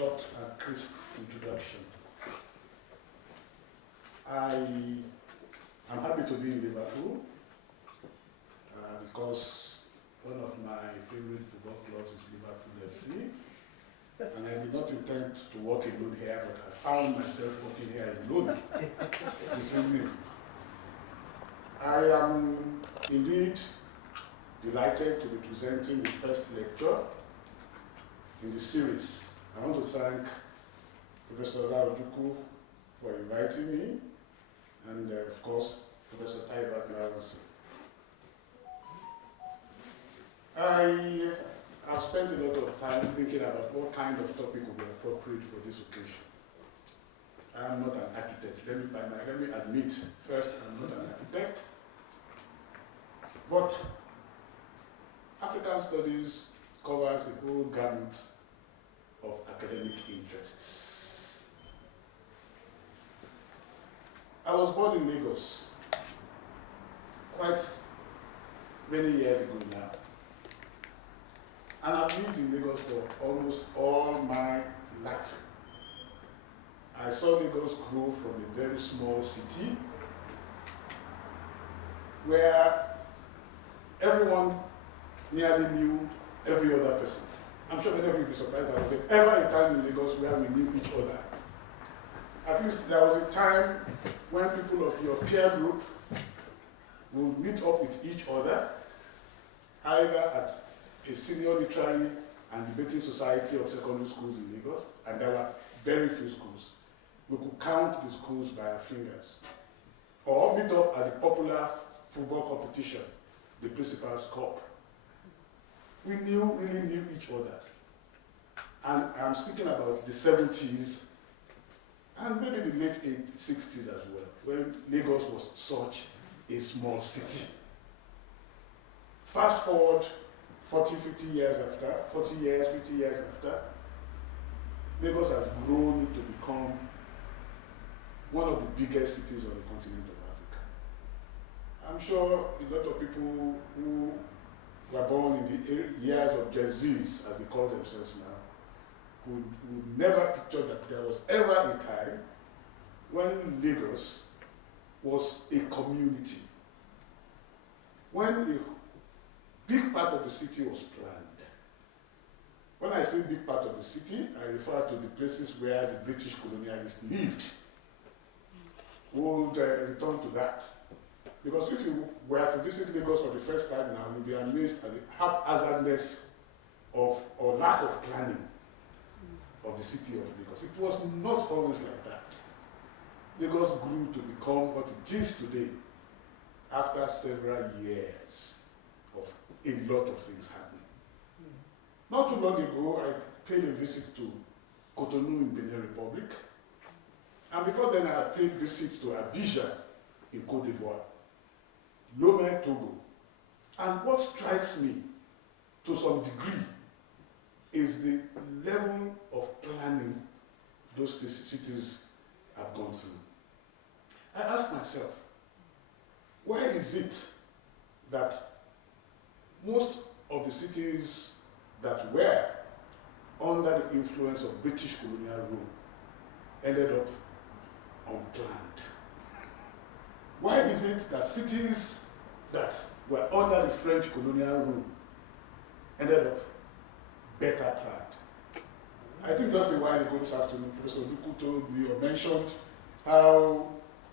short and crisp introduction. I'm happy to be in Liverpool because one of my favorite football clubs is Liverpool FC. And I did not intend to work alone here, but I found myself working here alone this evening. I am indeed delighted to be presenting the first lecture in the series. I want to thank Professor AHUWA for inviting me, and of course, Professor Taibat Narasi. I have spent a lot of time thinking about what kind of topic would be appropriate for this occasion. I am not an architect. Let me admit first, I'm not an architect. But African studies covers a whole gamut of academic interests. I was born in Lagos quite many years ago now. And I've lived in Lagos for almost all my life. I saw Lagos grow from a very small city where everyone nearly knew every other person. I'm sure many of you will be surprised that there was ever a time in Lagos where we knew each other. At least there was a time when people of your peer group would meet up with each other, either at a senior literary and debating society of secondary schools in Lagos, and there were very few schools. We could count the schools by our fingers. Or meet up at the popular football competition, the Principal's Cup. We really knew each other. And I'm speaking about the 70s and maybe the late 60s as well, when Lagos was such a small city. Fast forward 40, 50 years after, 40 years, 50 years after, Lagos has grown to become one of the biggest cities on the continent of Africa. I'm sure a lot of people who were born in the years of Gen Zs, as they call themselves now, would never picture that there was ever a time when Lagos was a community, when a big part of the city was planned. When I say big part of the city, I refer to the places where the British colonialists lived. We'll return to that. Because if you were to visit Lagos for the first time now, you'll be amazed at the haphazardness of, or lack of planning of the city of Lagos. It was not always like that. Lagos grew to become what it is today after several years of a lot of things happening. Not too long ago, I paid a visit to Cotonou in Benin Republic. And before then, I had paid visits to Abidjan in Côte d'Ivoire, Lomé, Togo. And what strikes me to some degree is the level of planning those cities have gone through. I ask myself, why is it that most of the cities that were under the influence of British colonial rule ended up unplanned? Why is it that cities that were under the French colonial rule ended up better planned? I think just a while ago this afternoon, Professor Duku told me or mentioned how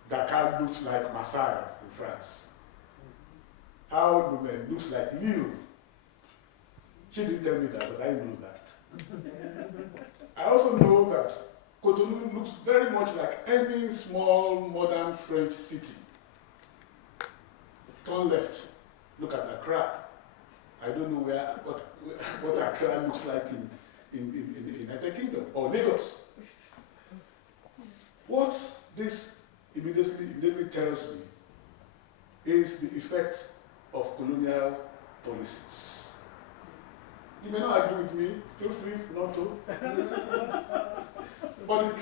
Dakar looks like Marseille in France, how Lomé looks like Lille. She didn't tell me that, but I know that. I also know that Cotonou looks very much like any small modern French city. Turn left, look at Accra. I don't know what Accra looks like in the United Kingdom or Lagos. What this immediately tells me is the effect of colonial policies. You may not agree with me, feel free not to. But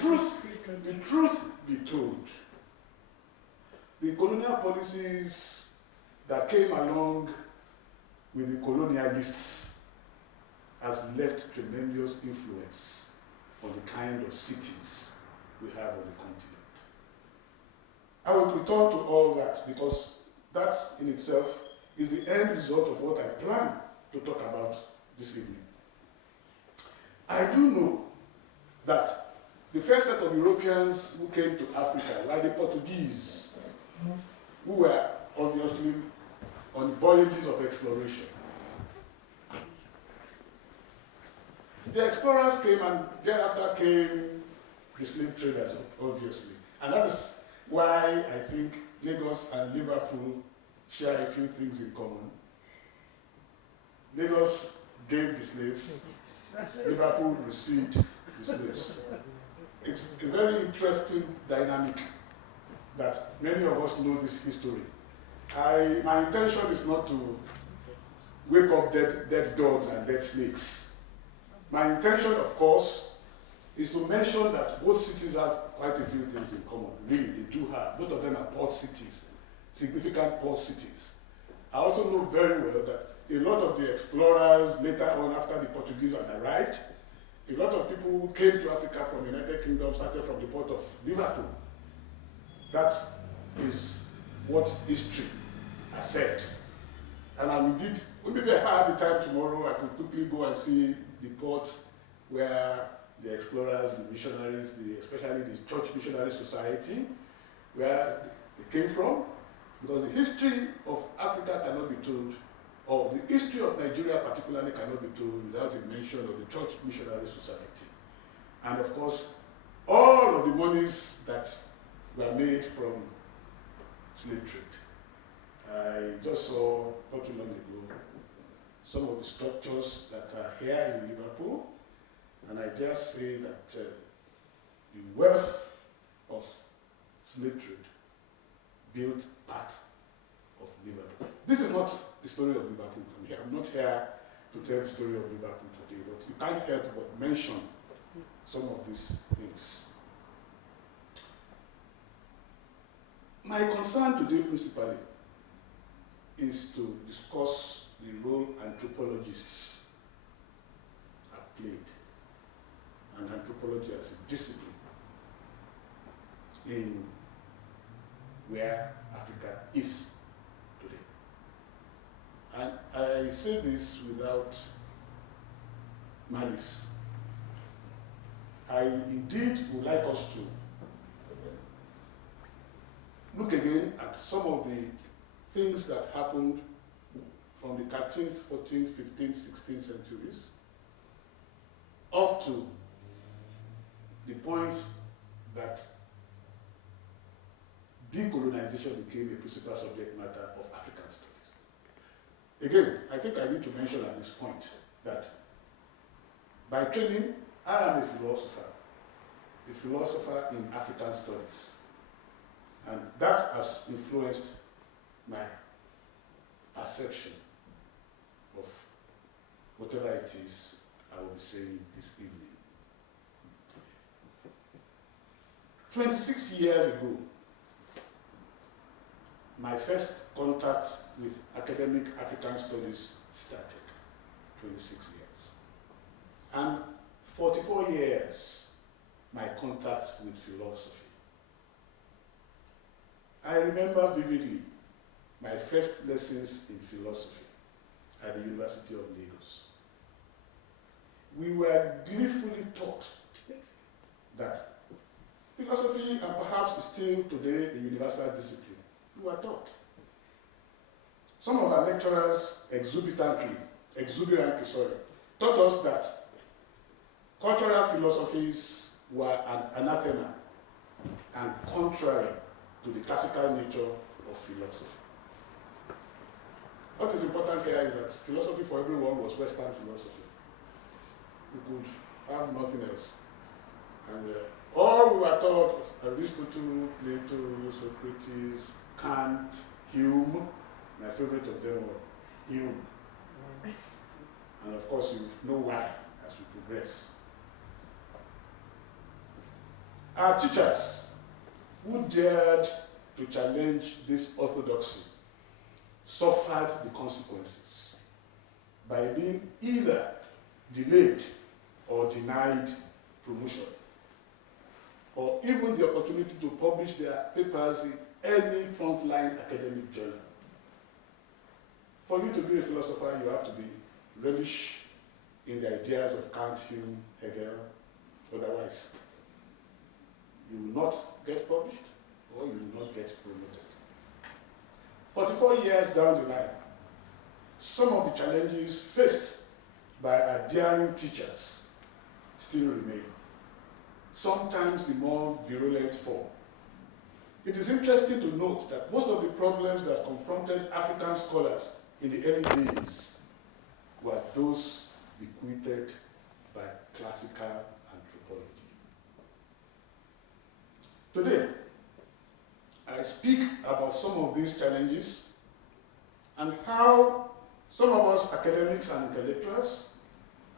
the truth be told, the colonial policies that came along with the colonialists has left tremendous influence on the kind of cities we have on the continent. I will return to all that because that in itself is the end result of what I plan to talk about this evening. I do know that the first set of Europeans who came to Africa were the Portuguese, who were obviously on voyages of exploration. The explorers came, and thereafter came the slave traders, obviously. And that is why I think Lagos and Liverpool share a few things in common. Lagos gave the slaves, Liverpool received the slaves. It's a very interesting dynamic that many of us know this history. My intention is not to wake up dead dogs and dead snakes. My intention, of course, is to mention that both cities have quite a few things in common. Really, they do have. Both of them are port cities, significant port cities. I also know very well that a lot of the explorers later on, after the Portuguese had arrived, a lot of people who came to Africa from the United Kingdom started from the port of Liverpool. That is what history has said. And indeed, maybe if I have the time tomorrow, I could quickly go and see the port where the explorers, the missionaries, especially the Church Missionary Society, where they came from, because the history of Africa cannot be told, or the history of Nigeria particularly cannot be told without a mention of the Church Missionary Society. And of course, all of the monies that were made from slave trade. I just saw not too long ago some of the structures that are here in Liverpool, and I dare say that the wealth of slave trade built part of Liverpool. This is not the story of Liverpool. I'm not here to tell the story of Liverpool today, but you can't help but mention some of these things. My concern today principally is to discuss the role anthropologists have played, and anthropology as a discipline in where Africa is today. And I say this without malice. I indeed would like us to look again at some of the things that happened from the 13th, 14th, 15th, 16th centuries up to the point that decolonization became a principal subject matter of African studies. Again, I think I need to mention at this point that by training, I am a philosopher in African studies. And that has influenced my perception of whatever it is I will be saying this evening. 26 years ago, my first contact with academic African studies started, 26 years. And 44 years, my contact with philosophy. I remember vividly my first lessons in philosophy at the University of Lagos. We were gleefully taught that philosophy, and perhaps still today, a universal discipline. We were taught. Some of our lecturers exuberantly taught us that cultural philosophies were an anathema and contrary to the classical nature of philosophy. What is important here is that philosophy for everyone was Western philosophy. We could have nothing else. And all we were taught was Aristotle, Plato, Socrates, Kant, Hume. My favorite of them were Hume. And of course, you know why as we progress. Our teachers who dared to challenge this orthodoxy suffered the consequences by being either delayed or denied promotion, or even the opportunity to publish their papers in any frontline academic journal. For you to be a philosopher, you have to be relish in the ideas of Kant, Hume, Hegel. Otherwise, you will not get published or you will not get promoted. 44 years down the line, some of the challenges faced by our daring teachers still remain, sometimes in more virulent form. It is interesting to note that most of the problems that confronted African scholars in the early days were those bequeathed by classical anthropology. Today, I speak about some of these challenges and how some of us academics and intellectuals,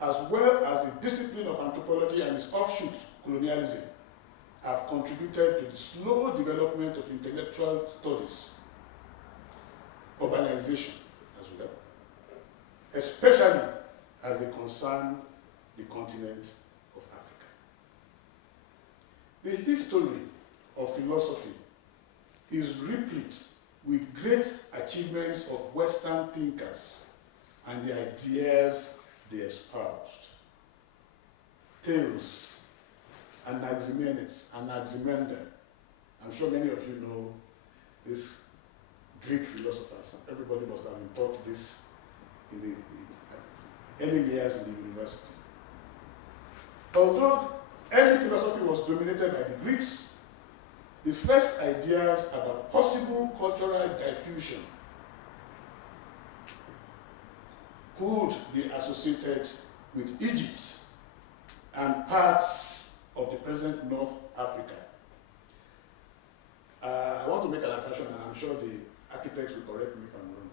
as well as the discipline of anthropology and its offshoot, colonialism, have contributed to the slow development of intellectual studies, urbanization as well, especially as they concern the continent of Africa. The history of philosophy is replete with great achievements of Western thinkers and the ideas they espoused. Thales, Anaximenes, Anaximander. I'm sure many of you know these Greek philosophers. Everybody must have been taught this in the early years in the university. Although early philosophy was dominated by the Greeks, the first ideas about possible cultural diffusion could be associated with Egypt and parts of the present North Africa. I want to make an assertion, and I'm sure the architects will correct me if I'm wrong.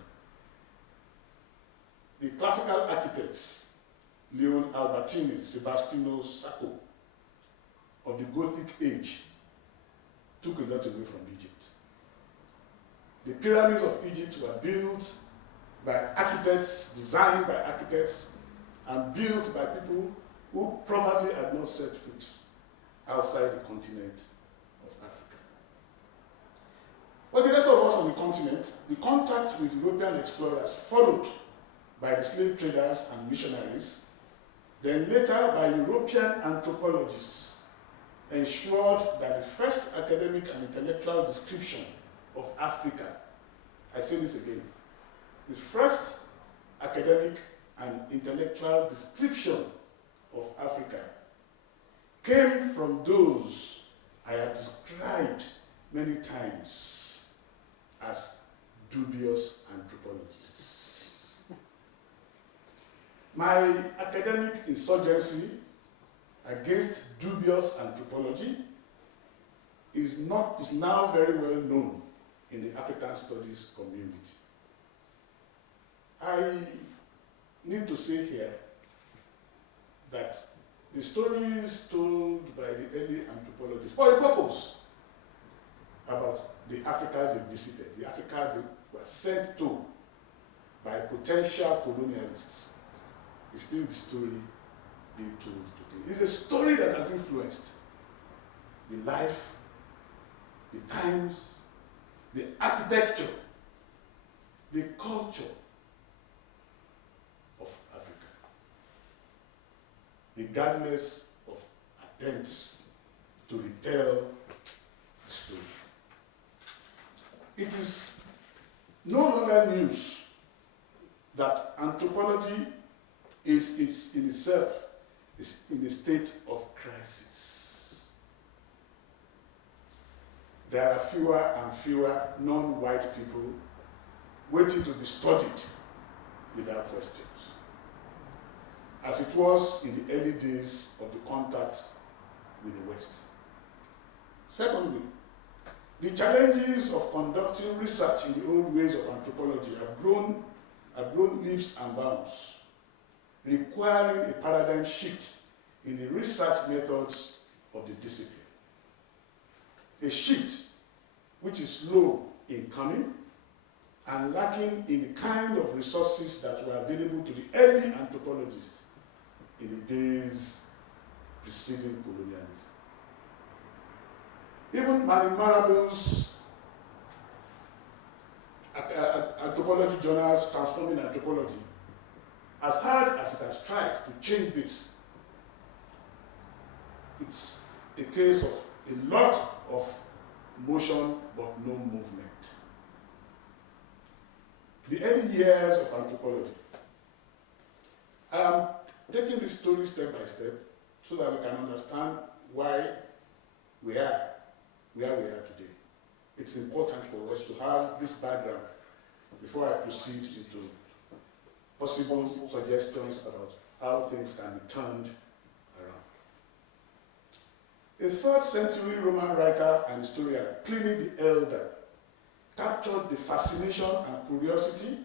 The classical architects, Leon Albertini, Sebastiano Sacco, of the Gothic age, took a lot away from Egypt. The pyramids of Egypt were built by architects, designed by architects, and built by people who probably had not set foot outside the continent of Africa. For the rest of us on the continent, the contact with European explorers, followed by the slave traders and missionaries, then later by European anthropologists, ensured that the first academic and intellectual description of Africa, I say this again, the first academic and intellectual description of Africa came from those I have described many times as dubious anthropologists. My academic insurgency against dubious anthropology is now very well known in the African studies community. I need to say here that the stories told by the early anthropologists, for a purpose, about the Africa they visited, the Africa they were sent to by potential colonialists, is still the story being told today. It's a story that has influenced the life, the times, the architecture, the culture of Africa, regardless of attempts to retell the story. It is no longer news that anthropology is in itself in a state of crisis. There are fewer and fewer non-white people waiting to be studied without questions, as it was in the early days of the contact with the West. Secondly, the challenges of conducting research in the old ways of anthropology have grown leaps and bounds, requiring a paradigm shift in the research methods of the discipline. A shift which is slow in coming and lacking in the kind of resources that were available to the early anthropologists in the days preceding colonialism. Even Manning Marable's anthropology journals, Transforming Anthropology, as hard as it has tried to change this, it's a case of a lot of motion but no movement. The early years of anthropology. I am taking this story step by step so that we can understand why we are where we are today. It's important for us to have this background before I proceed into possible suggestions about how things can be turned around. A 3rd century Roman writer and historian, Pliny the Elder, captured the fascination and curiosity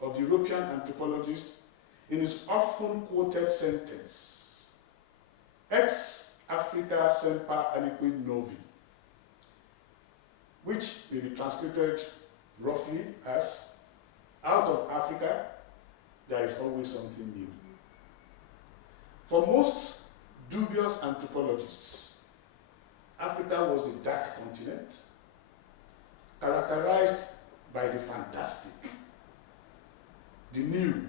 of the European anthropologists in his often quoted sentence, ex Africa semper aliquid novi, which may be translated roughly as, out of Africa, there is always something new. For most dubious anthropologists, Africa was a dark continent, characterized by the fantastic, the new,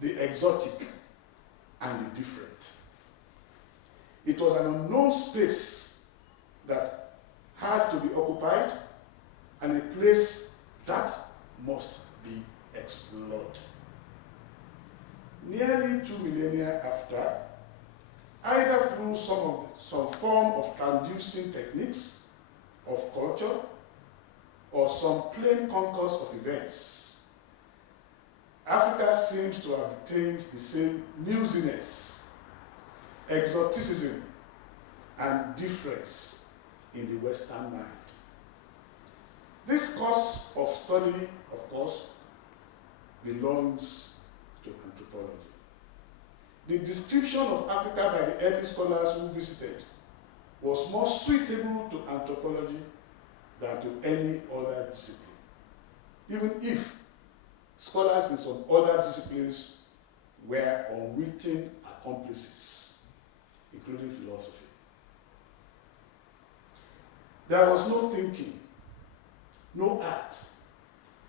the exotic, and the different. It was an unknown space that had to be occupied and a place that must be explored. Nearly 2 millennia after, either through some form of transducing techniques of culture or some plain concourse of events, Africa seems to have attained the same newsiness, exoticism, and difference in the Western mind. This course of study, of course, belongs to anthropology. The description of Africa by the early scholars who visited was more suitable to anthropology than to any other discipline, even if scholars in some other disciplines were unwitting accomplices, including philosophy. There was no thinking, no art,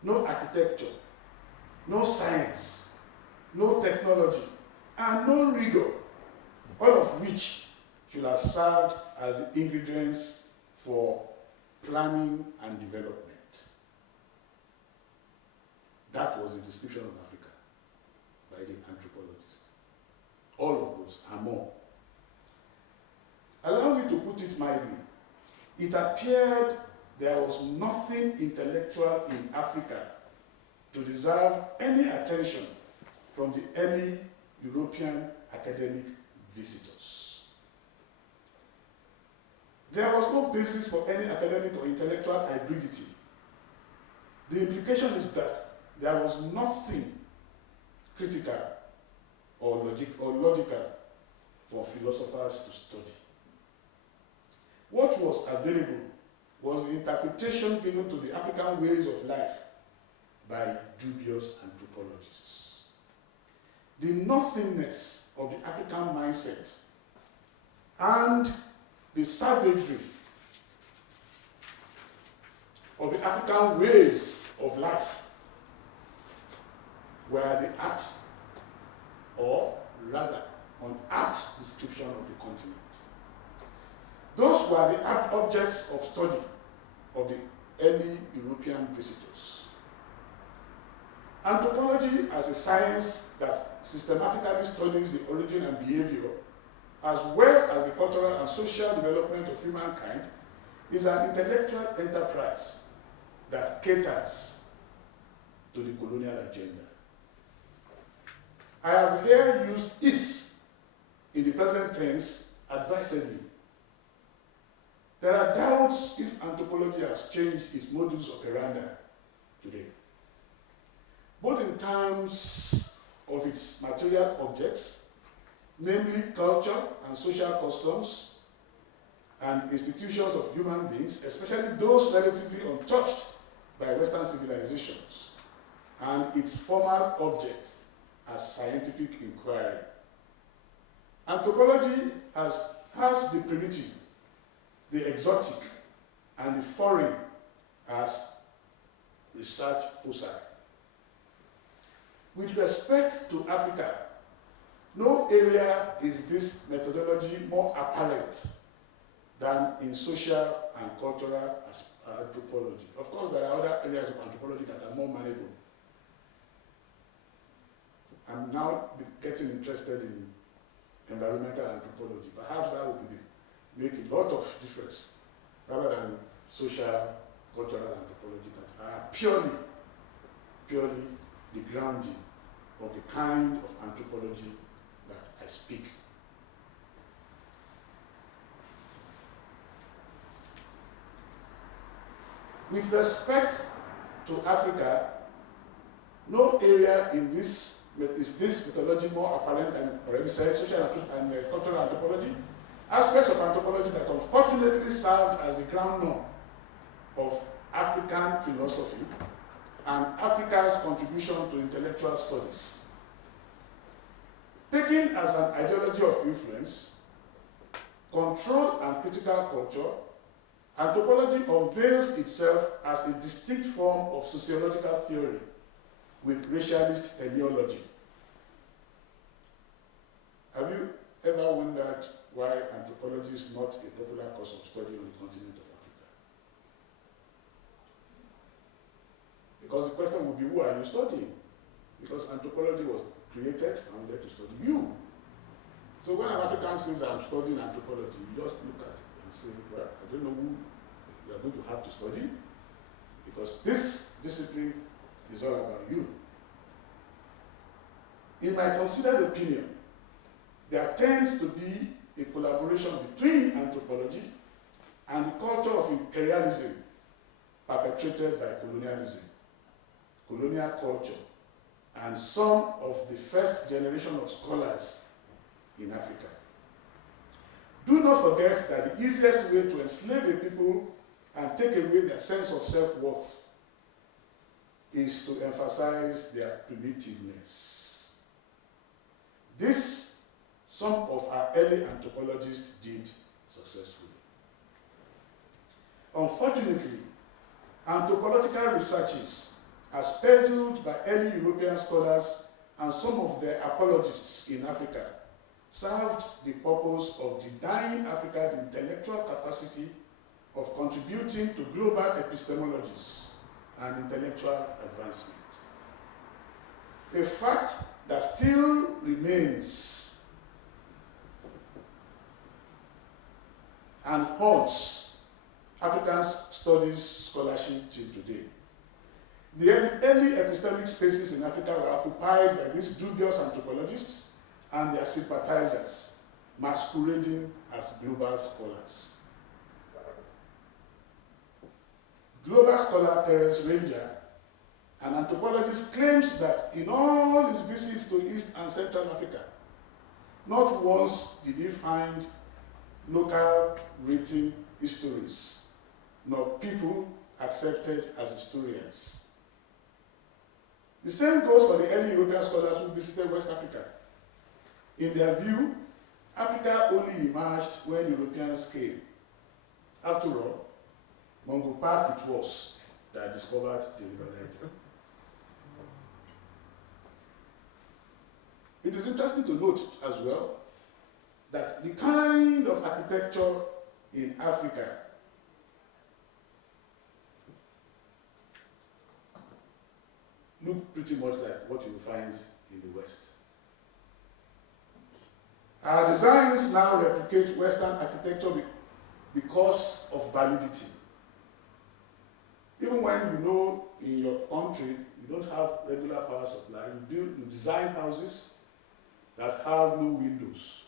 no architecture, no science, no technology, and no rigor, all of which should have served as the ingredients for planning and development. That was the description of Africa by the anthropologists. All of those and more. Allow me to put it mildly. It appeared there was nothing intellectual in Africa to deserve any attention from the early European academic visitors. There was no basis for any academic or intellectual hybridity. The implication is that there was nothing critical or logical for philosophers to study. What was available was the interpretation given to the African ways of life by dubious anthropologists. The nothingness of the African mindset and the savagery of the African ways of life were the art, or rather, unapt description of the continent. Those were the art objects of study of the early European visitors. Anthropology, as a science that systematically studies the origin and behavior, as well as the cultural and social development of humankind, is an intellectual enterprise that caters to the colonial agenda. I have here used is in the present tense advisedly. There are doubts if anthropology has changed its modus operandi today, both in terms of its material objects, namely culture and social customs, and institutions of human beings, especially those relatively untouched by Western civilizations, and its formal object as scientific inquiry. Anthropology has the primitive, the exotic, and the foreign as research foci. With respect to Africa, no area is this methodology more apparent than in social and cultural anthropology. Of course, there are other areas of anthropology that are more manageable. I'm now getting interested in environmental anthropology. Perhaps that would make a lot of difference, rather than social, cultural anthropology that are purely the grounding of the kind of anthropology that I speak. With respect to Africa, no area in this is this methodology more apparent than already said, social and cultural anthropology, aspects of anthropology that unfortunately served as the ground norm of African philosophy and Africa's contribution to intellectual studies. Taken as an ideology of influence, control and critical culture, anthropology unveils itself as a distinct form of sociological theory with racialist teleology. Have you ever wondered why anthropology is not a popular course of study on the continent of Africa? Because the question would be, who are you studying? Because anthropology was created, founded to study you. So when an African says, I'm studying anthropology, you just look at it and say, well, I don't know who you are going to have to study, because this discipline is all about you. In my considered opinion, there tends to be a collaboration between anthropology and the culture of imperialism perpetrated by colonialism, colonial culture, and some of the first generation of scholars in Africa. Do not forget that the easiest way to enslave a people and take away their sense of self-worth is to emphasize their primitiveness. This, some of our early anthropologists did successfully. Unfortunately, anthropological researches, as peddled by early European scholars and some of their apologists in Africa, served the purpose of denying Africa the intellectual capacity of contributing to global epistemologies and intellectual advancement. A fact that still remains and haunts African studies scholarship till today. The early epistemic spaces in Africa were occupied by these dubious anthropologists and their sympathizers, masquerading as global scholars. Global scholar Terence Ranger, an anthropologist, claims that in all his visits to East and Central Africa, not once did he find local written histories, nor people accepted as historians. The same goes for the early European scholars who visited West Africa. In their view, Africa only emerged when Europeans came. After all, Mungo Park it was that discovered the River Niger. It is interesting to note as well that the kind of architecture in Africa look pretty much like what you will find in the West. Our designs now replicate Western architecture because of validity. Even when you know in your country you don't have regular power supply, you design houses that have no windows.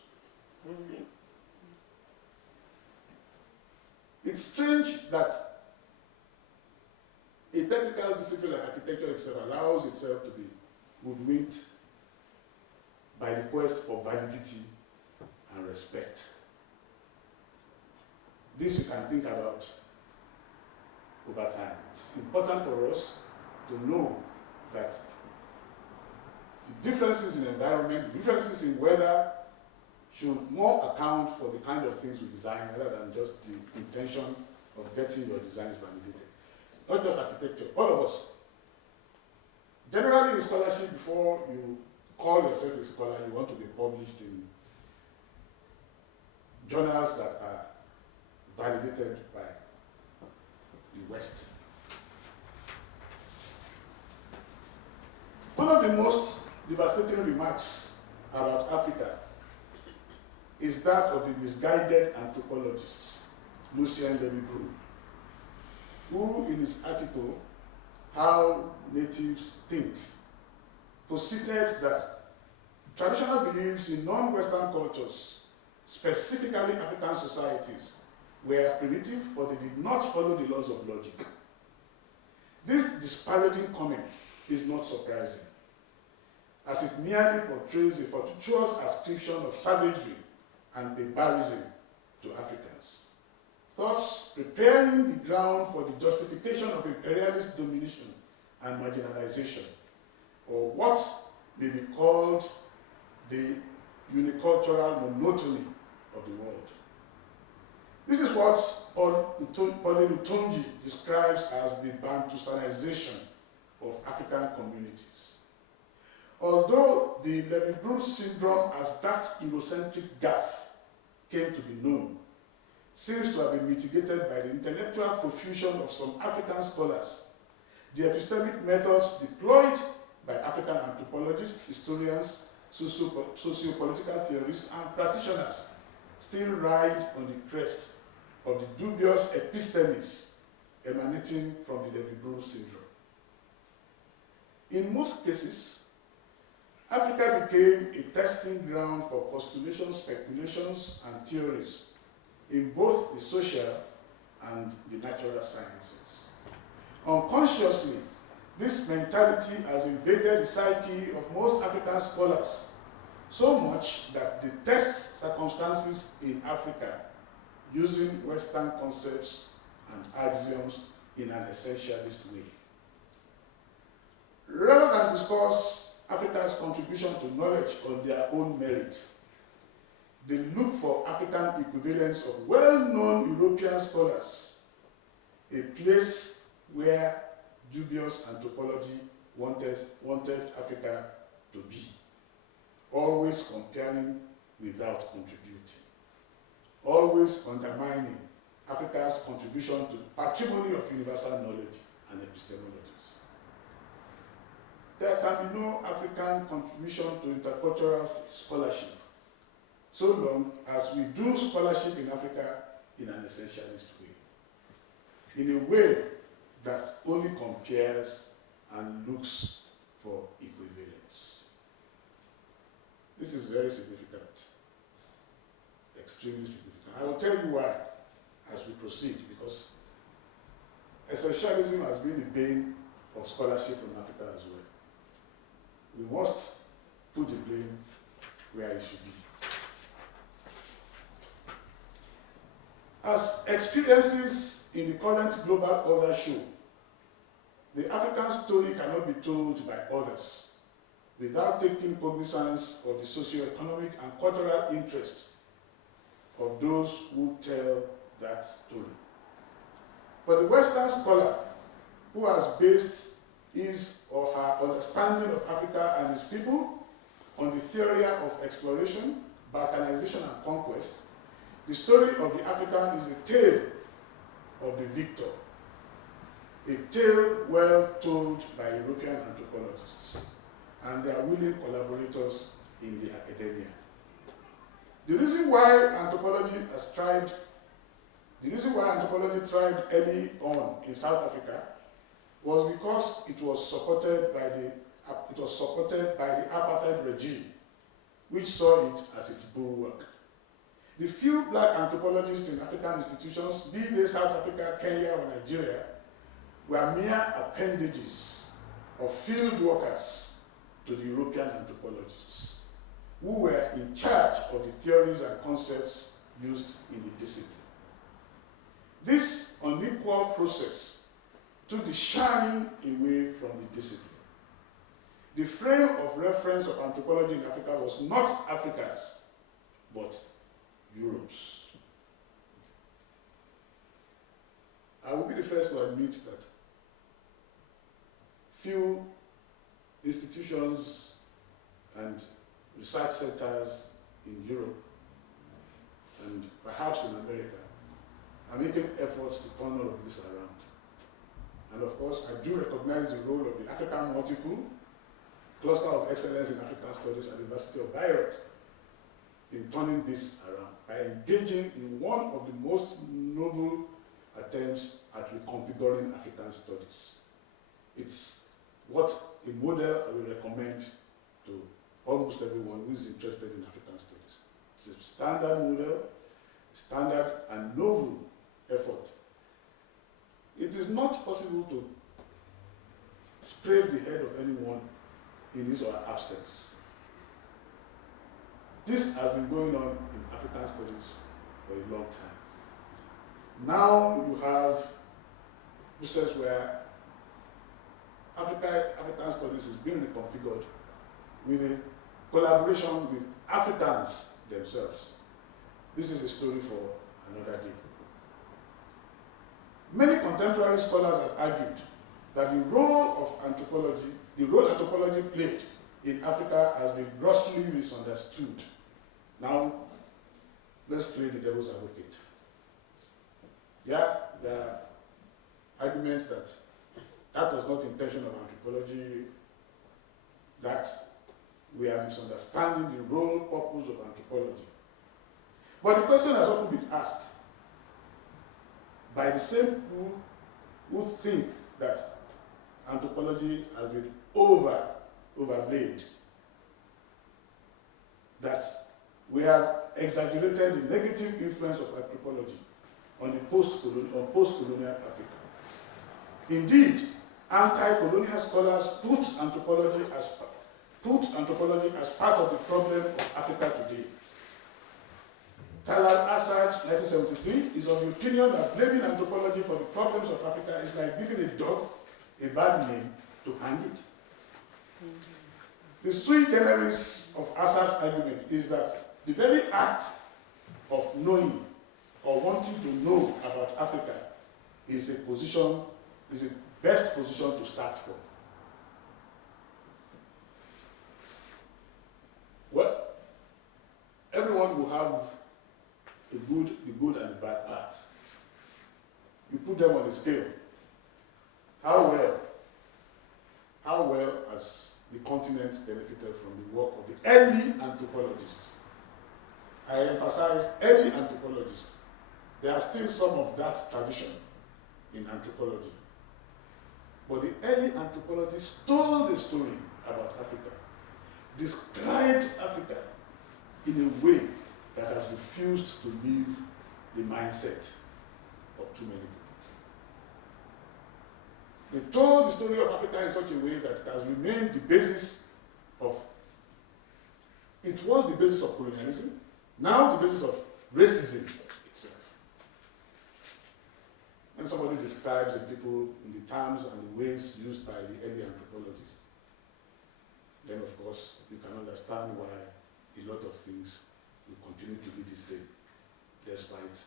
Mm-hmm. It's strange that a technical discipline like architecture itself allows itself to be hoodwinked by the quest for validity and respect. This you can think about over time. It's important for us to know that the differences in environment, the differences in weather should more account for the kind of things we design rather than just the intention of getting your designs validated. Not just architecture, all of us. Generally in scholarship, before you call yourself a scholar, you want to be published in journals that are validated by the West. One of the most devastating remarks about Africa is that of the misguided anthropologist, Lucien Levy-Bruhl, who in his article, How Natives Think, posited that traditional beliefs in non-Western cultures, specifically African societies, were primitive, for they did not follow the laws of logic. This disparaging comment is not surprising, as it merely portrays a fortuitous ascription of savagery and barbarism to Africans, thus preparing the ground for the justification of imperialist domination and marginalization, or what may be called the unicultural monotony of the world. This is what Pauline Utonji describes as the Bantustanization of African communities. Although the Levy-Bruhl syndrome, as that Eurocentric gaffe came to be known, seems to have been mitigated by the intellectual profusion of some African scholars, the epistemic methods deployed by African anthropologists, historians, socio-political theorists, and practitioners still ride on the crest of the dubious epistemies emanating from the Levy-Bruhl syndrome. In most cases, Africa became a testing ground for postulations, speculations, and theories in both the social and the natural sciences. Unconsciously, this mentality has invaded the psyche of most African scholars, so much that they test circumstances in Africa using Western concepts and axioms in an essentialist way. Rather than discuss Africa's contribution to knowledge on their own merit, they look for African equivalents of well-known European scholars, a place where dubious anthropology wanted Africa to be, always comparing without contributing, always undermining Africa's contribution to the patrimony of universal knowledge and epistemologies. There can be no African contribution to intercultural scholarship so long as we do scholarship in Africa in an essentialist way, in a way that only compares and looks for equivalence. This is very significant, extremely significant. I will tell you why as we proceed, because essentialism has been the bane of scholarship from Africa as well. We must put the blame where it should be. As experiences in the current global order show, the African story cannot be told by others without taking cognizance of the socio-economic and cultural interests of those who tell that story. For the Western scholar who has based his or her understanding of Africa and its people on the theory of exploration, balkanization, and conquest, the story of the African is a tale of the victor, a tale well told by European anthropologists and their willing collaborators in the academia. The reason why anthropology thrived early on in South Africa was because it was supported by the apartheid regime, which saw it as its bulwark. The few black anthropologists in African institutions, be they South Africa, Kenya, or Nigeria, were mere appendages of field workers to the European anthropologists, who were in charge of the theories and concepts used in the discipline. This unequal process took the shine away from the discipline. The frame of reference of anthropology in Africa was not Africa's, but Europe's. I will be the first to admit that few institutions and research centers in Europe and perhaps in America are making efforts to turn all of this around. And of course, I do recognize the role of the African Multiple Cluster of Excellence in African Studies at the University of Bayreuth in turning this around by engaging in one of the most novel attempts at reconfiguring African studies. It's what a model I will recommend to almost everyone who is interested in African studies. It's a standard model, standard and novel effort. It is not possible to scrape the head of anyone in his or her absence. This has been going on in African studies for a long time. Now you have research where African studies is being reconfigured with a collaboration with Africans themselves. This is a story for another day. Many contemporary scholars have argued that the role anthropology played in Africa has been grossly misunderstood. Now, let's play the devil's advocate. Yeah, there are arguments that was not the intention of anthropology, that we are misunderstanding the role, purpose of anthropology. But the question has often been asked by the same people who think that anthropology has been overlaid, that we have exaggerated the negative influence of anthropology on the post-colonial Africa. Indeed, anti-colonial scholars put anthropology as part of the problem of Africa today. Talat Assad, 1973, is of the opinion that blaming anthropology for the problems of Africa is like giving a dog a bad name to hang it. The sui generis of Assad's argument is that the very act of knowing or wanting to know about Africa is a best position to start from. Well, everyone will have the good and the bad part. You put them on a scale. How well has the continent benefited from the work of the early anthropologists? I emphasize early anthropologists. There are still some of that tradition in anthropology. But the early anthropologists told the story about Africa, described Africa in a way that has refused to leave the mindset of too many people. They told the story of Africa in such a way that it has remained the basis of, it was the basis of colonialism, now the basis of racism itself. When somebody describes the people in the terms and the ways used by the early anthropologists, then of course you can understand why a lot of things will continue to be the same despite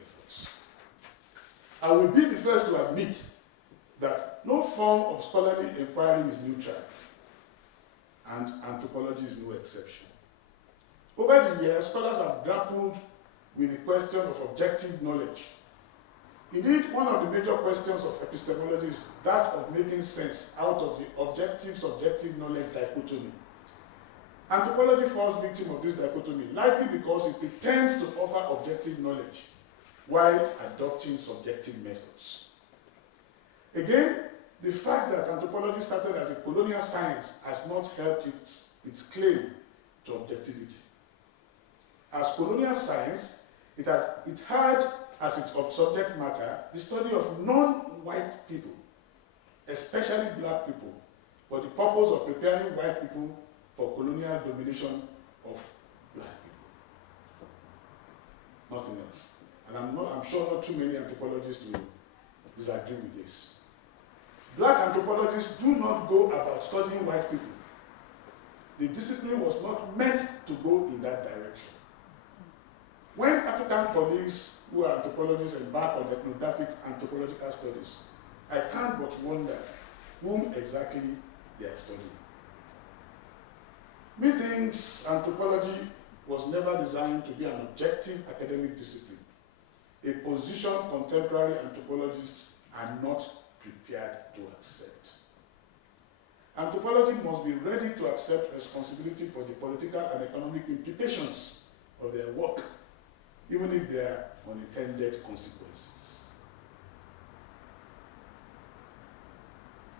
efforts. I will be the first to admit that no form of scholarly inquiry is neutral, and anthropology is no exception. Over the years, scholars have grappled with the question of objective knowledge. Indeed, one of the major questions of epistemology is that of making sense out of the objective-subjective knowledge dichotomy. Anthropology falls victim of this dichotomy, likely because it pretends to offer objective knowledge while adopting subjective methods. Again, the fact that anthropology started as a colonial science has not helped its claim to objectivity. As colonial science, it had as its subject matter the study of non-white people, especially black people, for the purpose of preparing white people for colonial domination of black people. Nothing else. And I'm sure not too many anthropologists will disagree with this. Black anthropologists do not go about studying white people. The discipline was not meant to go in that direction. colleagues who are anthropologists embark on ethnographic anthropological studies, I can't but wonder whom exactly they are studying. Methinks anthropology was never designed to be an objective academic discipline, a position contemporary anthropologists are not prepared to accept. Anthropology must be ready to accept responsibility for the political and economic implications of their work, even if there are unintended consequences.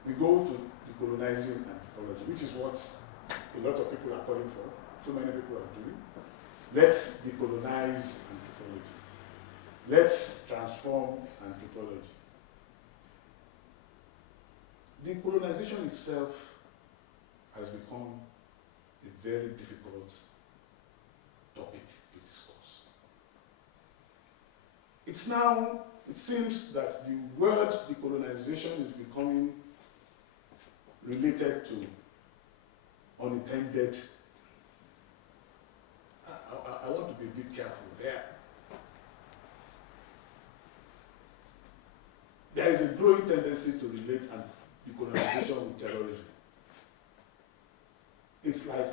We go to decolonizing anthropology, which is what a lot of people are calling for, so many people are doing. Let's decolonize anthropology. Let's transform anthropology. Decolonization itself has become a very difficult topic to discuss. It's now, it seems that the word decolonization is becoming related to unintended. I want to be a bit careful there. There is a growing tendency to relate decolonization with terrorism. It's like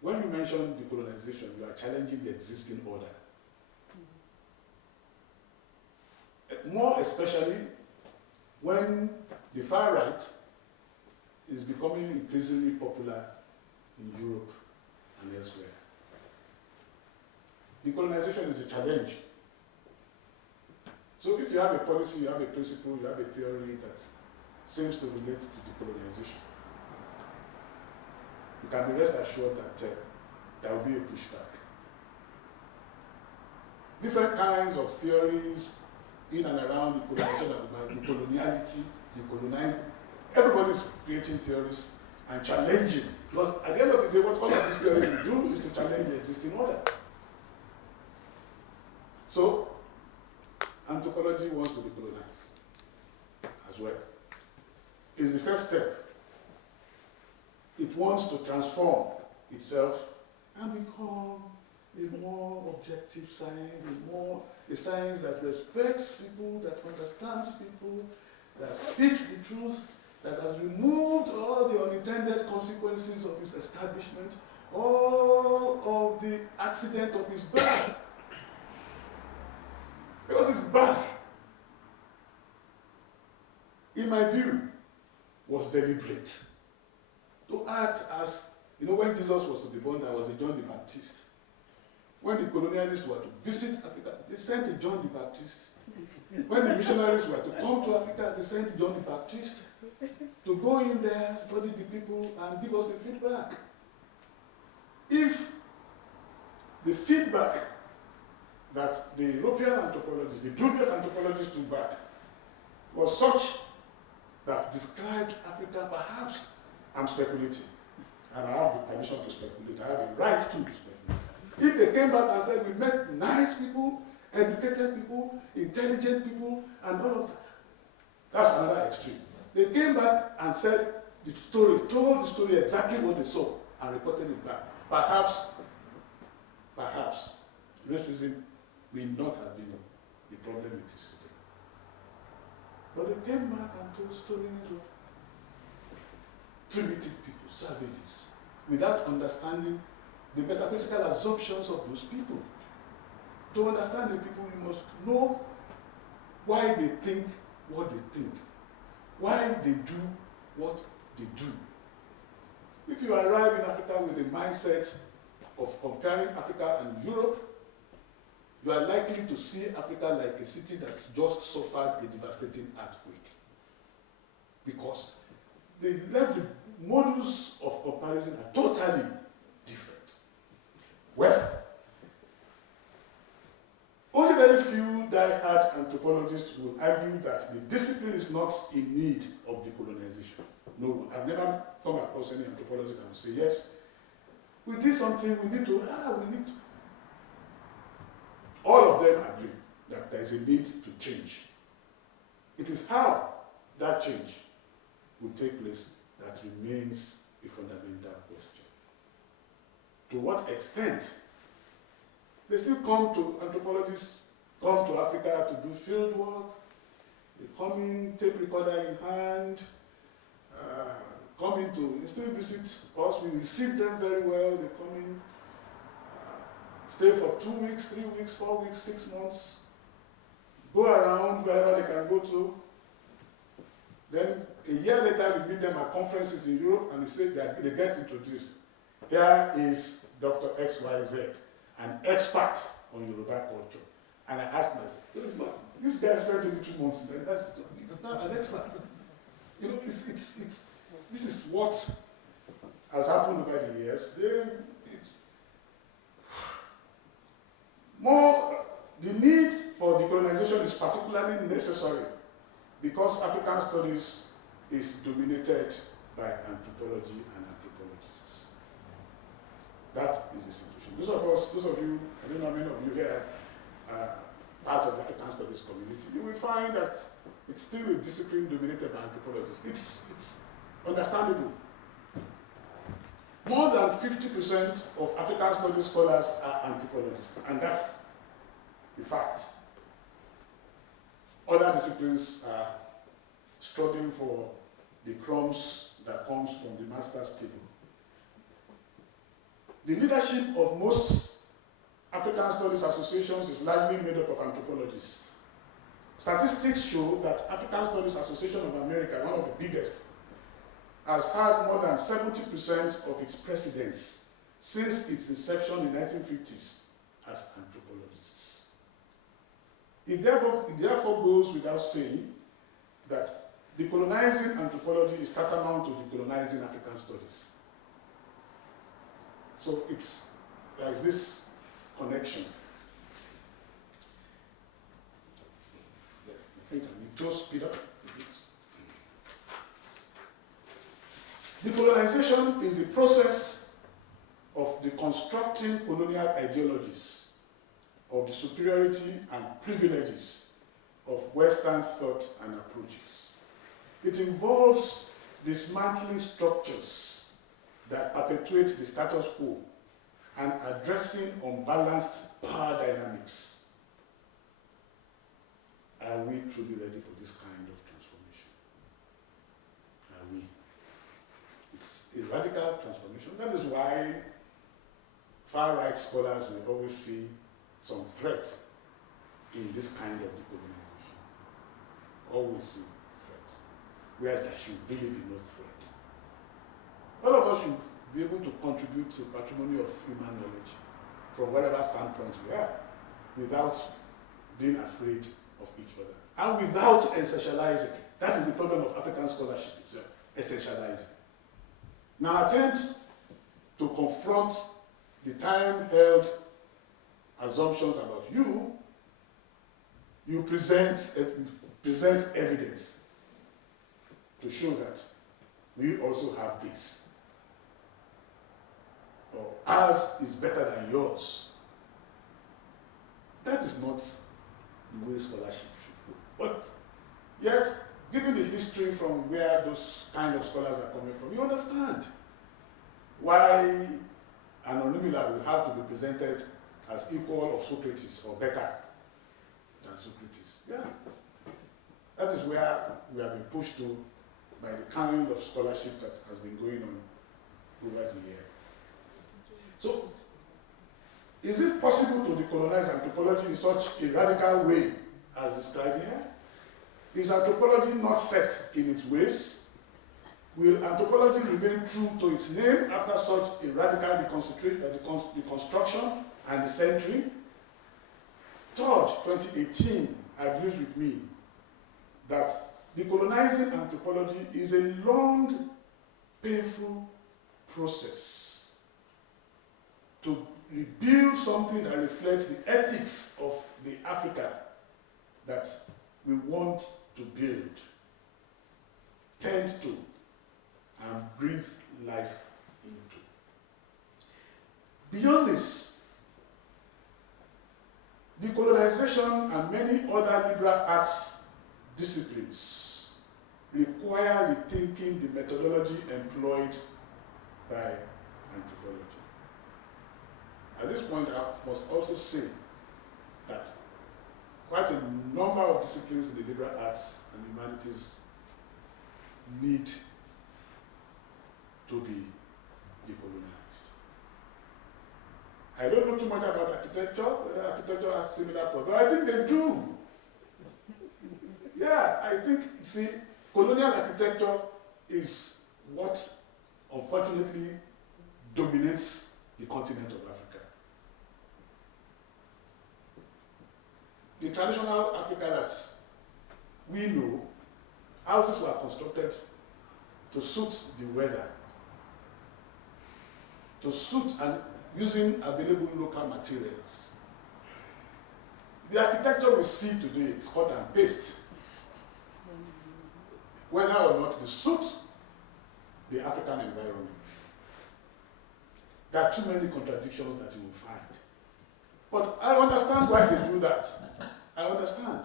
when you mention decolonization, you are challenging the existing order. More especially when the far right is becoming increasingly popular in Europe and elsewhere. Decolonization is a challenge. So if you have a policy, you have a principle, you have a theory that seems to relate to decolonization, you can be rest assured that there will be a pushback. Different kinds of theories in and around decolonization and decoloniality, decolonizing. Everybody's creating theories and challenging. Because at the end of the day, what all of these theories will do is to challenge the existing order. So, anthropology wants to decolonize as well. It's the first step. It wants to transform itself and become a more objective science, a science that respects people, that understands people, that speaks the truth, that has removed all the unintended consequences of its establishment, all of the accident of its birth. Because its birth, in my view, was deliberate. To act as, when Jesus was to be born, there was a John the Baptist. When the colonialists were to visit Africa, they sent a John the Baptist. When the missionaries were to come to Africa, they sent John the Baptist to go in there, study the people, and give us a feedback. If the feedback that the European anthropologists, the dubious anthropologists took back, was such that described Africa, perhaps, I'm speculating, and I have permission to speculate, I have a right to speculate. If they came back and said, we met nice people, educated people, intelligent people, and all of that, that's another extreme. They came back and said the story, told the story exactly what they saw, and reported it back. Perhaps, racism may not have been the problem it is today. But they came back and told stories of primitive people, savages, without understanding the metaphysical assumptions of those people. To understand the people, you must know why they think what they think, why they do what they do. If you arrive in Africa with a mindset of comparing Africa and Europe, you are likely to see Africa like a city that's just suffered a devastating earthquake. Because the modus of comparison are totally different. Well, only very few die-hard anthropologists will argue that the discipline is not in need of decolonization. No one. I've never come across any anthropologist that will say, yes, we did something, we need to. All of them agree that there is a need to change. It is how that change will take place that remains a fundamental question. To what extent? They still come to anthropologists come to Africa to do field work. They come in, tape recorder in hand, come in to still visit us. We receive them very well. They come in, stay for 2 weeks, 3 weeks, 4 weeks, 6 months, go around wherever they can go to. Then a year later, we meet them at conferences in Europe, and they get introduced. Here is Dr. XYZ, an expert on Yoruba culture. And I asked myself, this guy spent only 2 months, and that's not an expert. You know, this is what has happened over the years. The need for decolonization is particularly necessary because African studies is dominated by anthropology and anthropologists. That is the situation. Those of you, I don't know how many of you here are part of the African studies community, you will find that it's still a discipline dominated by anthropologists. It's understandable. More than 50% of African studies scholars are anthropologists, and that's the fact. Other disciplines are struggling for the crumbs that comes from the master's table. The leadership of most African studies associations is largely made up of anthropologists. Statistics show that African Studies Association of America, one of the biggest, has had more than 70% of its presidents since its inception in the 1950s as anthropologists. It therefore goes without saying that decolonizing anthropology is tantamount to decolonizing African studies. So there is this connection. I think I need to speed up a bit. Decolonization is the process of deconstructing colonial ideologies of the superiority and privileges of Western thought and approaches. It involves dismantling structures that perpetuate the status quo and addressing unbalanced power dynamics. Are we truly ready for this kind of transformation? Are we? It's a radical transformation. That is why far-right scholars will always see some threat in this kind of decolonization. Always see threat, where there should really be no threat. All of us should be able to contribute to patrimony of human knowledge from whatever standpoint we are, without being afraid of each other, and without essentializing. That is the problem of African scholarship itself, essentializing. Now attempt to confront the time-held assumptions about you, you present evidence to show that we also have this. Or ours is better than yours. That is not the way scholarship should go. But yet, given the history from where those kind of scholars are coming from, you understand why an Onumila will have to be presented as equal of Socrates or better than Socrates. Yeah. That is where we have been pushed to by the kind of scholarship that has been going on over the year. So, is it possible to decolonize anthropology in such a radical way as described here? Is anthropology not set in its ways? Will anthropology remain true to its name after such a radical deconstruction and decentering? Third, 2018 agrees with me that decolonizing anthropology is a long, painful process to rebuild something that reflects the ethics of the Africa that we want to build, tend to, and breathe life into. Beyond this, decolonization and many other liberal arts disciplines require rethinking the methodology employed by anthropology. At this point, I must also say that quite a number of disciplines in the liberal arts and humanities need to be decolonialized. I don't know too much about architecture, whether architecture has similar problems, but I think they do. Yeah, I think, see, colonial architecture is what unfortunately dominates the continent of Africa. The traditional Africa that we know, houses were constructed to suit the weather, to suit and using available local materials. The architecture we see today is cut and paste. Whether or not it suits the African environment. There are too many contradictions that you will find. But I understand why they do that. I understand.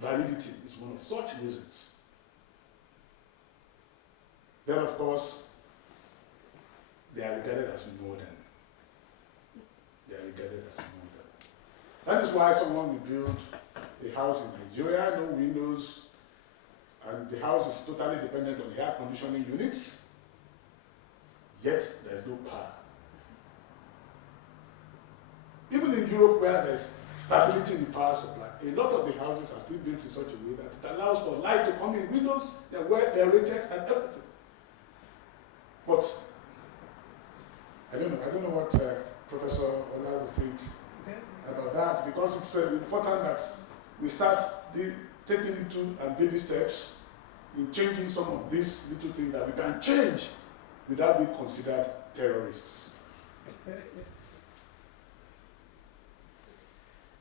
Validity is one of such reasons. Then, of course, they are regarded as modern. They are regarded as modern. That is why someone will build a house in Nigeria, no windows, and the house is totally dependent on air conditioning units, yet there is no power. Even in Europe, where there is stability in the power supply, a lot of the houses are still built in such a way that it allows for light to come in windows, they're well aerated and everything. But I don't know what Professor Ola will think about that, because it's important that we start taking little and baby steps in changing some of these little things that we can change without being considered terrorists.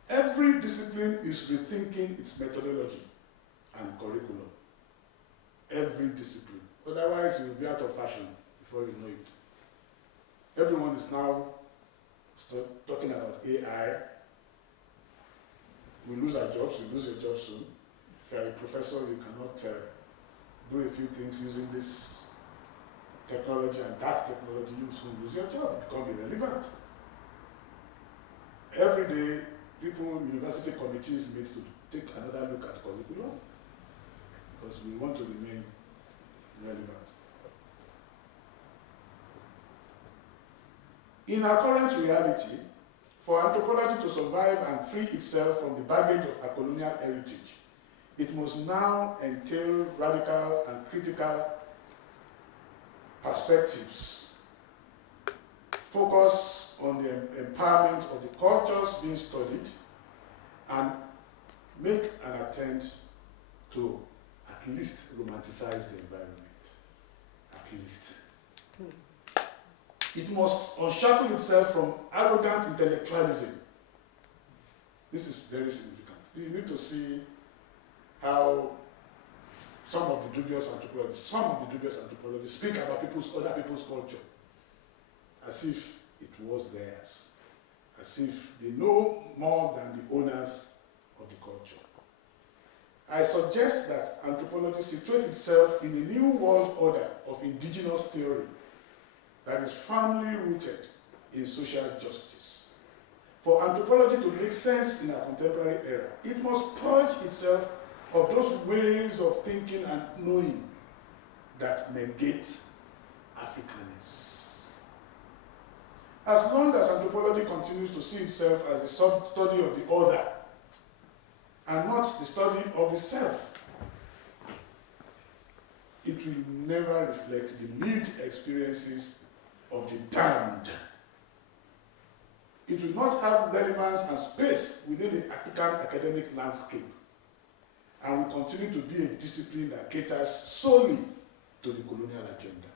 Every discipline is rethinking its methodology and curriculum. Every discipline. Otherwise, you'll be out of fashion before you know it. Everyone is now talking about AI. We lose our jobs, we lose your job soon. If you're a professor, you cannot do a few things using this technology and that technology, you soon lose your job, become irrelevant. Every day, university committees meet to take another look at curriculum because we want to remain relevant. In our current reality, for anthropology to survive and free itself from the baggage of our colonial heritage, it must now entail radical and critical perspectives, focus on the empowerment of the cultures being studied, and make an attempt to at least romanticize the environment. At least. It must unshackle itself from arrogant intellectualism. This is very significant. You need to see how some of the dubious anthropologists speak about other people's culture as if it was theirs, as if they know more than the owners of the culture. I suggest that anthropology situates itself in a new world order of indigenous theory that is firmly rooted in social justice. For anthropology to make sense in our contemporary era, it must purge itself of those ways of thinking and knowing that negate Africanness. As long as anthropology continues to see itself as a study of the other and not the study of the self, it will never reflect the lived experiences of the damned. It will not have relevance and space within the African academic landscape, and will continue to be a discipline that caters solely to the colonial agenda.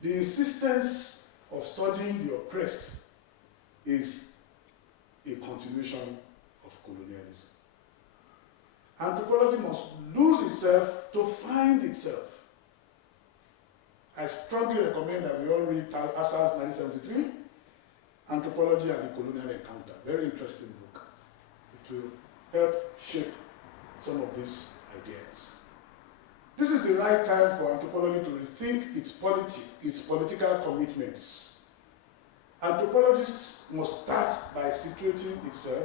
The insistence of studying the oppressed is a continuation of colonialism. Anthropology must lose itself to find itself. I strongly recommend that we all read Assan's 1973, Anthropology and the Colonial Encounter. Very interesting book. It will help shape some of these ideas. This is the right time for anthropology to rethink its political commitments. Anthropologists must start by situating itself,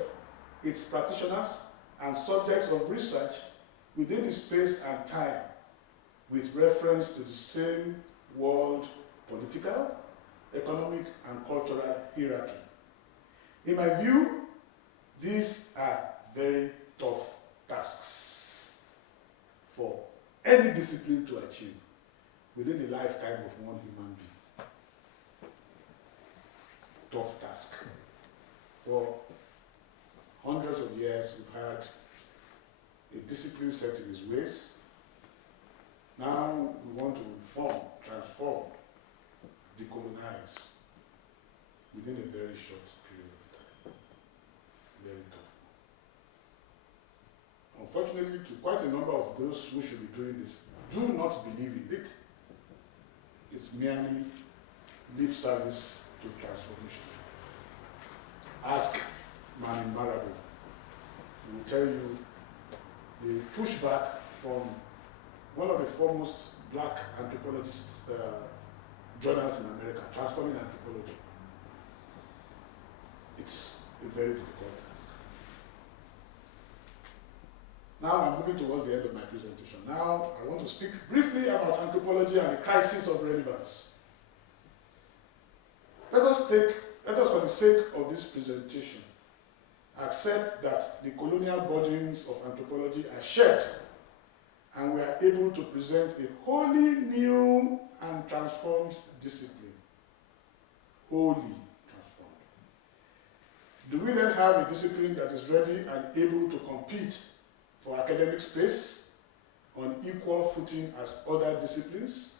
its practitioners, and subjects of research within the space and time with reference to the same world political, economic, and cultural hierarchy. In my view, these are very tough tasks for any discipline to achieve within the lifetime of one human being. Tough task. For hundreds of years, we've had a discipline set in its ways. Now we want to reform, transform, decolonize within a very short period of time. Very tough. Unfortunately, to quite a number of those who should be doing this, do not believe in it. It's merely lip service to transformation. Ask Man in Marable. He will tell you the pushback from one of the foremost black anthropologists journals in America, Transforming Anthropology. It's a very difficult task. Now I'm moving towards the end of my presentation. Now I want to speak briefly about anthropology and the crisis of relevance. Let us, for the sake of this presentation, accept that the colonial burdens of anthropology are shared, and we are able to present a wholly new and transformed discipline. Wholly transformed. Do we then have a discipline that is ready and able to compete for academic space on equal footing as other disciplines?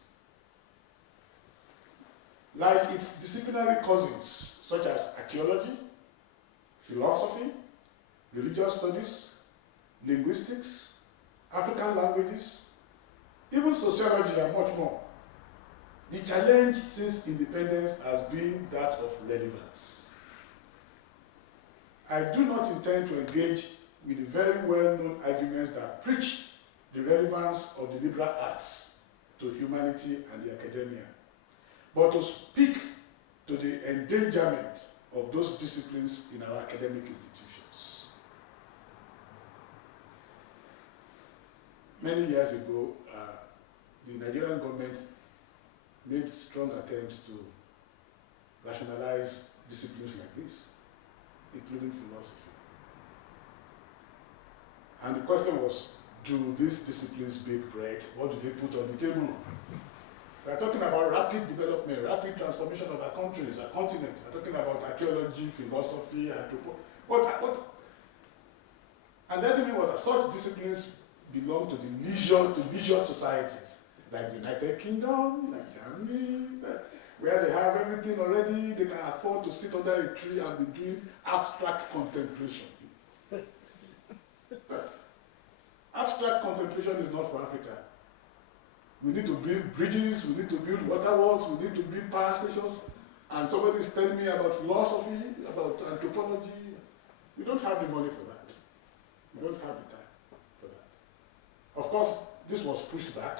Like its disciplinary cousins, such as archaeology, philosophy, religious studies, linguistics, African languages, even sociology and much more. The challenge since independence has been that of relevance. I do not intend to engage with the very well-known arguments that preach the relevance of the liberal arts to humanity and the academia, but to speak to the endangerment of those disciplines in our academic institutions. Many years ago, the Nigerian government made strong attempts to rationalize disciplines like this, including philosophy. And the question was, do these disciplines bake bread? What do they put on the table? We are talking about rapid development, rapid transformation of our countries, our continent. We are talking about archaeology, philosophy, anthropology. And the argument was that such disciplines belong to the leisure societies, like the United Kingdom, like Germany, where they have everything already. They can afford to sit under a tree and be doing abstract contemplation. But abstract contemplation is not for Africa. We need to build bridges, we need to build waterworks, we need to build power stations, and somebody is telling me about philosophy, about anthropology. We don't have the money for that. We don't have the time for that. Of course, this was pushed back,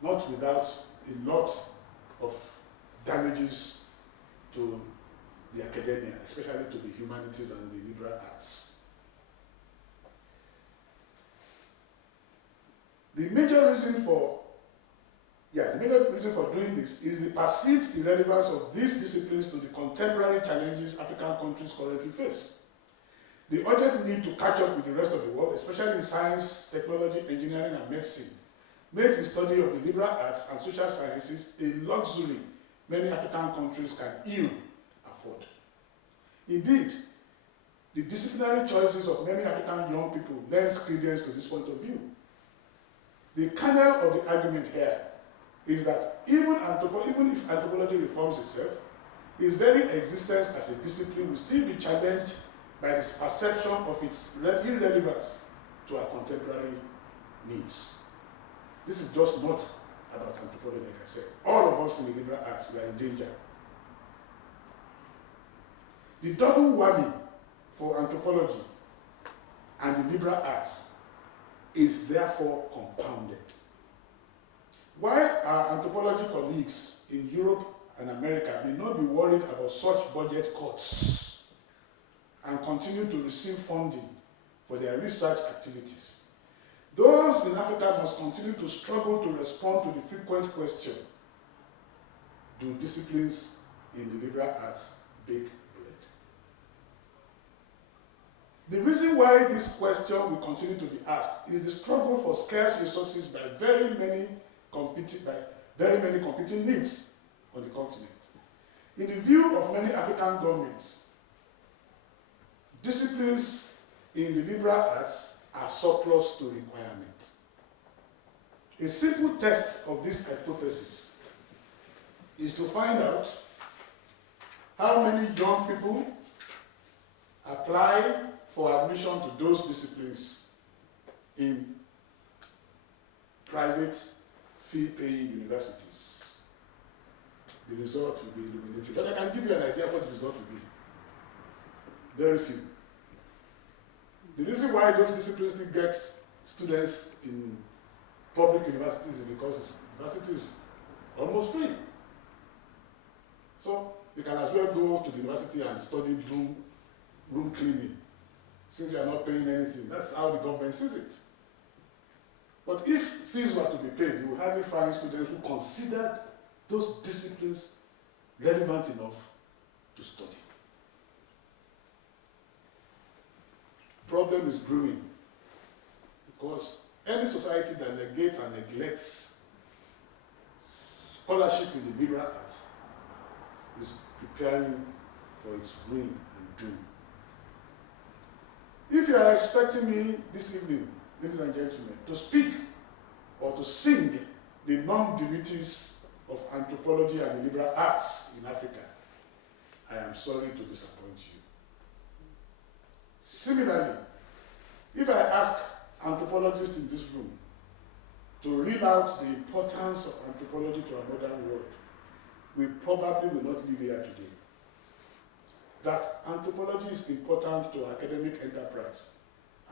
not without a lot of damages to the academia, especially to the humanities and the liberal arts. The major reason for doing this is the perceived irrelevance of these disciplines to the contemporary challenges African countries currently face. The urgent need to catch up with the rest of the world, especially in science, technology, engineering, and medicine, makes the study of the liberal arts and social sciences a luxury many African countries can ill afford. Indeed, the disciplinary choices of many African young people lends credence to this point of view. The kernel of the argument here is that even if anthropology reforms itself, its very existence as a discipline will still be challenged by this perception of its irrelevance to our contemporary needs. This is just not about anthropology, like I said. All of us in the liberal arts, we are in danger. The double whammy for anthropology and the liberal arts is therefore compounded. While our anthropology colleagues in Europe and America may not be worried about such budget cuts and continue to receive funding for their research activities. Those in Africa must continue to struggle to respond to the frequent question, do disciplines in the liberal arts bake bread? The reason why this question will continue to be asked is the struggle for scarce resources by very many competing needs on the continent. In the view of many African governments, disciplines in the liberal arts are surplus to requirement. A simple test of this hypothesis is to find out how many young people apply for admission to those disciplines in private fee-paying universities. The result will be illuminating. But I can give you an idea of what the result will be. Very few. The reason why those disciplines still get students in public universities is because university is almost free. So you can as well go to the university and study room cleaning, since you are not paying anything. That's how the government sees it. But if fees were to be paid, you will hardly find students who consider those disciplines relevant enough to study. Problem is brewing, because any society that negates and neglects scholarship in the liberal arts is preparing for its ruin and doom. If you are expecting me this evening, ladies and gentlemen, to speak or to sing the non-dignities of anthropology and the liberal arts in Africa, I am sorry to disappoint you. Similarly, if I ask anthropologists in this room to reel out the importance of anthropology to our modern world, we probably will not live here today. That anthropology is important to academic enterprise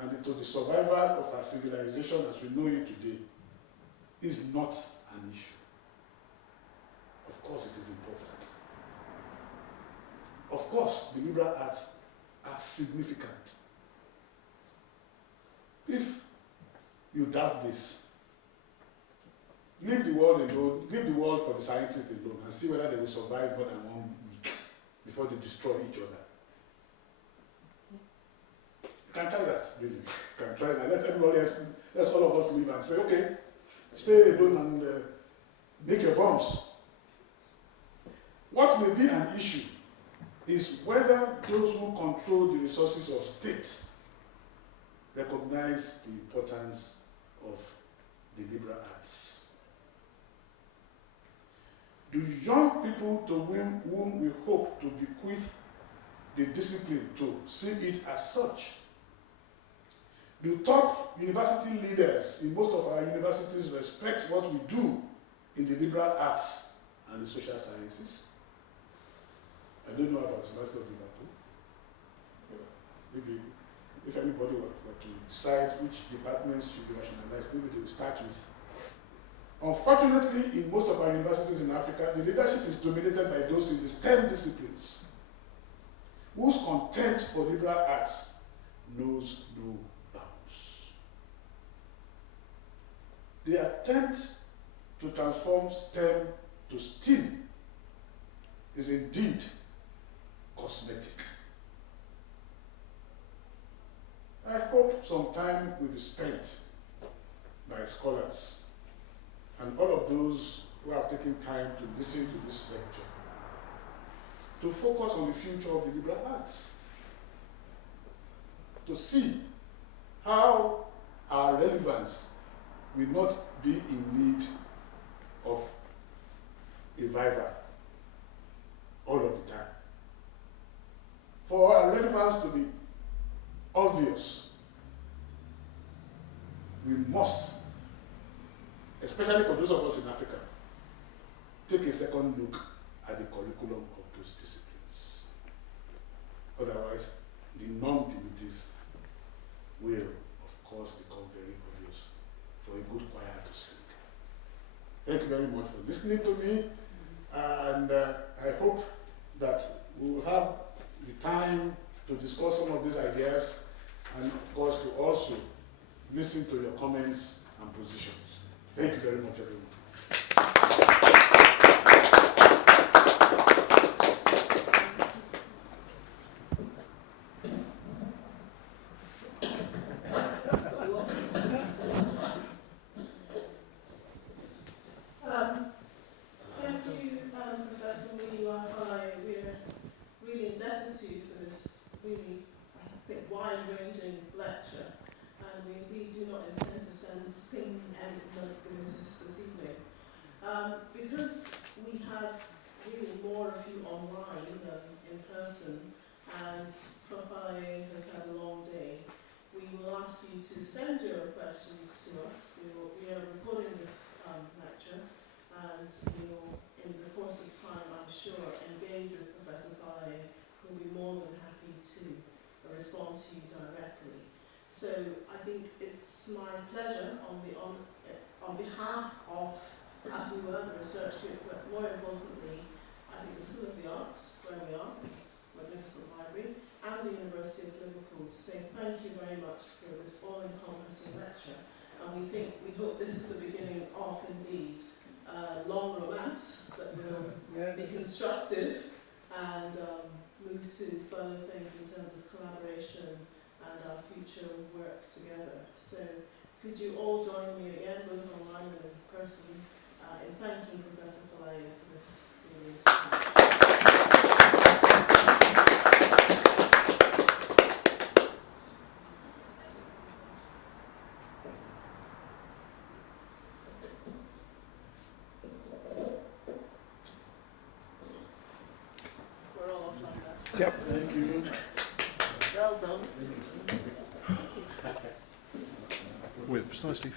and to the survival of our civilization as we know it today is not an issue. Of course it is important. Of course the liberal arts are significant. If you doubt this, leave the world alone, leave the world for the scientists alone and see whether they will survive more than 1 week before they destroy each other. You can try that, really. You can try that. Let everybody else, let all of us live and say, okay, stay alone and make your bombs. What may be an issue is whether those who control the resources of states recognize the importance of the liberal arts. Do young people to whom we hope to bequeath the discipline to see it as such? Do top university leaders in most of our universities respect what we do in the liberal arts and the social sciences? I don't know about the University of Liverpool. Maybe if anybody were to decide which departments should be rationalized, maybe they will start with. Unfortunately, in most of our universities in Africa, the leadership is dominated by those in the STEM disciplines, whose contempt for liberal arts knows no bounds. The attempt to transform STEM to STEAM is indeed cosmetic. I hope some time will be spent by scholars and all of those who have taken time to listen to this lecture to focus on the future of the liberal arts, to see how our relevance will not be in need of a revival all of the time. For our relevance to be obvious, we must, especially for those of us in Africa, take a second look at the curriculum of those disciplines. Otherwise, the non-dignities will, of course, become very obvious for a good choir to sing. Thank you very much for listening to me, and hope that we will have the time to discuss some of these ideas and of course to also listen to your comments and positions. Thank you very much, everyone. Thank you, Professor Muyiwa. We're really indebted to you for this really, I think, wide-ranging lecture, and we indeed do not intend to sing any Goodness this evening. Because we have really more of you online than in person, and Prof. has had a long day, we will ask you to send your questions to us. We are recording this lecture, and we will, in the course of time, I'm sure, engage with Professor Faye, who will be more than happy to respond to you directly. So I think it's my pleasure on behalf of AHUWA, the research group, but more importantly, I think the School of the Arts, where we are, this magnificent library, and the University of Liverpool, to say thank you very much for this all-encompassing lecture. And we hope this is the beginning of, indeed, long romance that will be constructive and move to further things in terms of collaboration and our future work together. So could you all join me again, both online and in person, in thanking Professor Faye for this really we're all off like that. Yep. Thank you. Well done. With precisely